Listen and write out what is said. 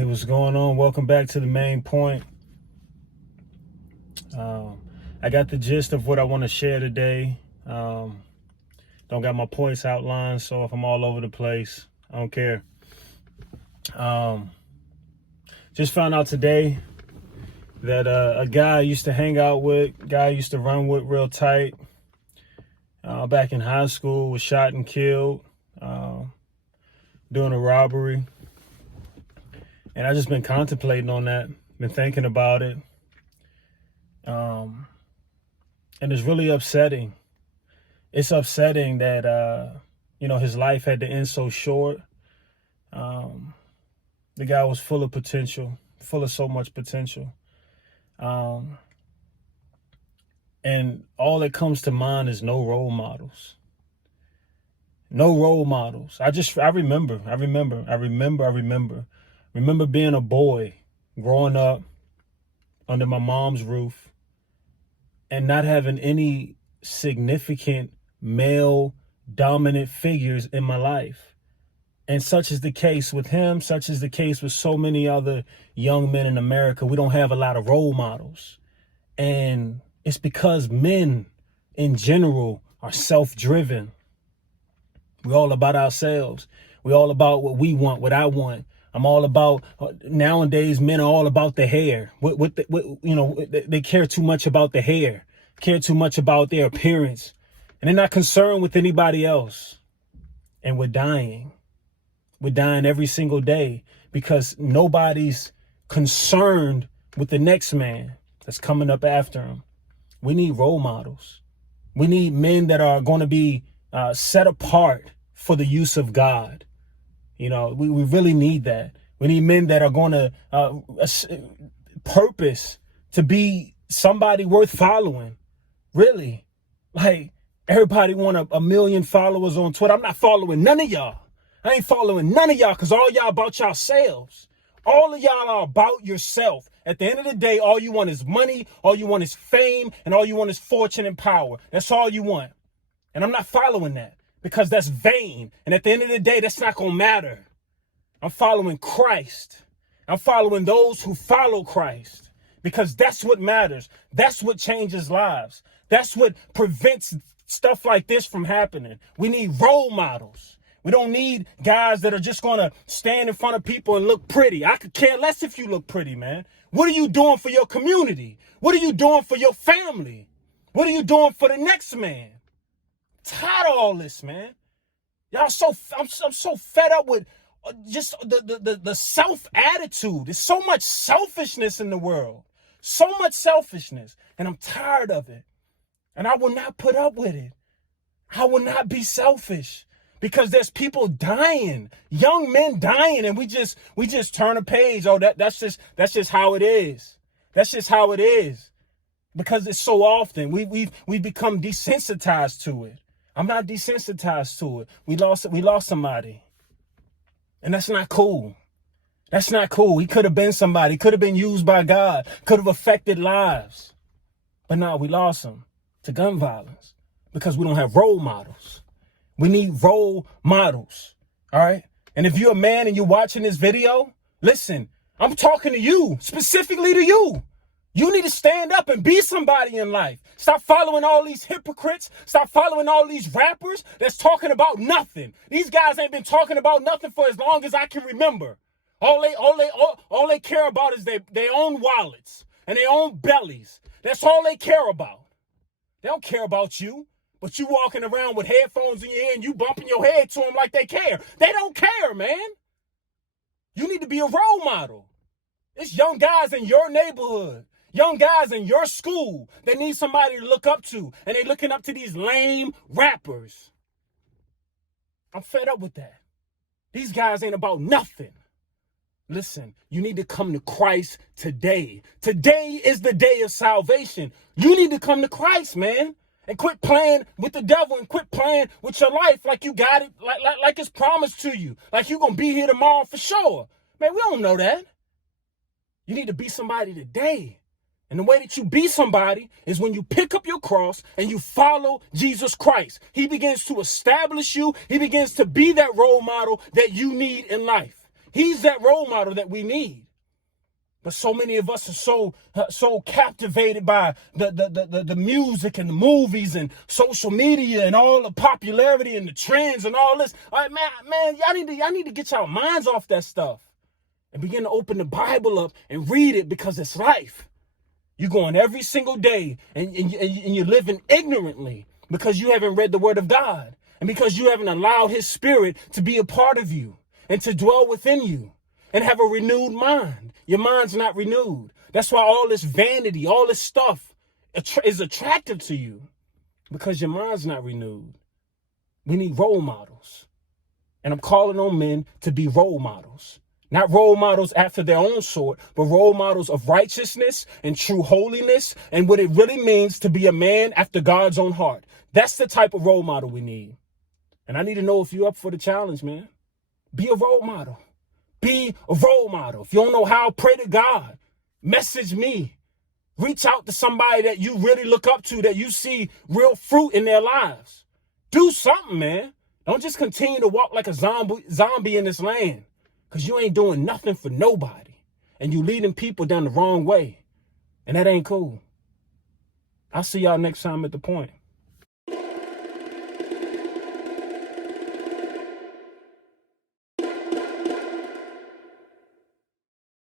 Hey, what's going on? Welcome back to the main point. I got the gist of what I want to share today. Don't got my points outlined, so if I'm all over the place, I don't care. Just found out today that a guy I used to hang out with, guy I used to run with real tight, back in high school, was shot and killed during a robbery. And I just been contemplating on that, been thinking about it. And it's really upsetting. It's upsetting that, his life had to end so short. The guy was full of potential, full of so much potential. And all that comes to mind is no role models. No role models. I remember being a boy growing up under my mom's roof and not having any significant male dominant figures in my life. And such is the case with him, such is the case with so many other young men in America. We don't have a lot of role models. And it's because men in general are self-driven. We're all about ourselves. We're all about what we want, what I want. I'm all about, nowadays, men are all about the hair. They care too much about the hair, care too much about their appearance, and they're not concerned with anybody else. And we're dying. We're dying every single day because nobody's concerned with the next man that's coming up after him. We need role models. We need men that are going to be set apart for the use of God. We really need that. We need men that are going to purpose to be somebody worth following. Really. Like, everybody want a million followers on Twitter. I'm not following none of y'all. I ain't following none of y'all because all y'all about yourselves. All of y'all are about yourself. At the end of the day, all you want is money, all you want is fame, and all you want is fortune and power. That's all you want. And I'm not following that because that's vain. And at the end of the day, that's not going to matter. I'm following Christ. I'm following those who follow Christ because that's what matters. That's what changes lives. That's what prevents stuff like this from happening. We need role models. We don't need guys that are just going to stand in front of people and look pretty. I could care less if you look pretty, man. What are you doing for your community? What are you doing for your family? What are you doing for the next man? Tired of all this, man. I'm so fed up with just the self attitude. There's so much selfishness in the world. So much selfishness. And I'm tired of it. And I will not put up with it. I will not be selfish. Because there's people dying, young men dying, and we just turn a page. Oh, that's just how it is. That's just how it is. Because it's so often we've become desensitized to it. I'm not desensitized to it. We lost somebody. And that's not cool. That's not cool. He could have been somebody, could have been used by God, could have affected lives. But no, we lost him to gun violence because we don't have role models. We need role models. All right. And if you're a man and you're watching this video, listen, I'm talking to you, specifically to you. You need to stand up and be somebody in life. Stop following all these hypocrites. Stop following all these rappers that's talking about nothing. These guys ain't been talking about nothing for as long as I can remember. All they care about is their own wallets and their own bellies. That's all they care about. They don't care about you. But you walking around with headphones in your ear and you bumping your head to them like they care. They don't care, man. You need to be a role model. It's young guys in your neighborhood, young guys in your school that need somebody to look up to. And they looking up to these lame rappers. I'm fed up with that. These guys ain't about nothing. Listen, you need to come to Christ today. Today is the day of salvation. You need to come to Christ, man. And quit playing with the devil and quit playing with your life like you got it, like it's promised to you. Like you're going to be here tomorrow for sure. Man, we don't know that. You need to be somebody today. And the way that you be somebody is when you pick up your cross and you follow Jesus Christ. He begins to establish you. He begins to be that role model that you need in life. He's that role model that we need. But so many of us are so captivated by the music and the movies and social media and all the popularity and the trends and all this. All right, man, y'all need to get y'all minds off that stuff and begin to open the Bible up and read it, because it's life. You're going every single day and you're living ignorantly because you haven't read the Word of God, and because you haven't allowed His Spirit to be a part of you and to dwell within you and have a renewed mind. Your mind's not renewed. That's why all this vanity, all this stuff is attractive to you, because your mind's not renewed. We need role models. And I'm calling on men to be role models. Not role models after their own sort, but role models of righteousness and true holiness and what it really means to be a man after God's own heart. That's the type of role model we need. And I need to know if you're up for the challenge, man. Be a role model. Be a role model. If you don't know how, pray to God. Message me. Reach out to somebody that you really look up to, that you see real fruit in their lives. Do something, man. Don't just continue to walk like a zombie in this land, because you ain't doing nothing for nobody. And you leading people down the wrong way. And that ain't cool. I'll see y'all next time at the point.